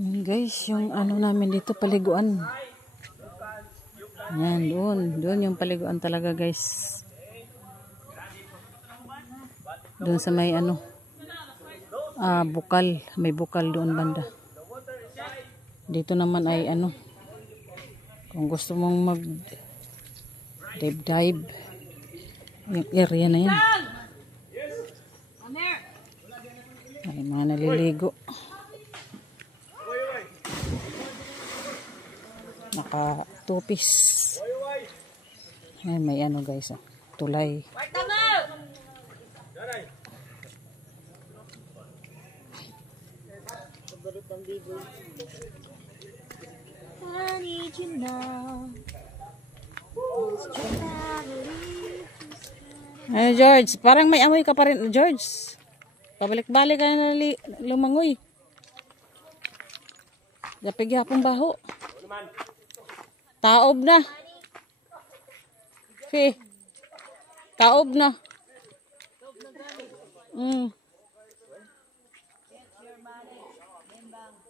Guys, yung ano namin dito, paliguan. Yan, doon yung paliguan talaga, guys. Doon sa may ano, bukal, may bukal doon banda. Dito naman ay ano, kung gusto mong mag dive, yung area na yan. Ay, mga naliligo. Naka tupis. Ay, may ano guys, tulay. Ay, George, parang may amoy ka pa rin, George. Pabalik-balik ka na lumangoy. Dapig yapong baho. Taob na. Si. Taob na.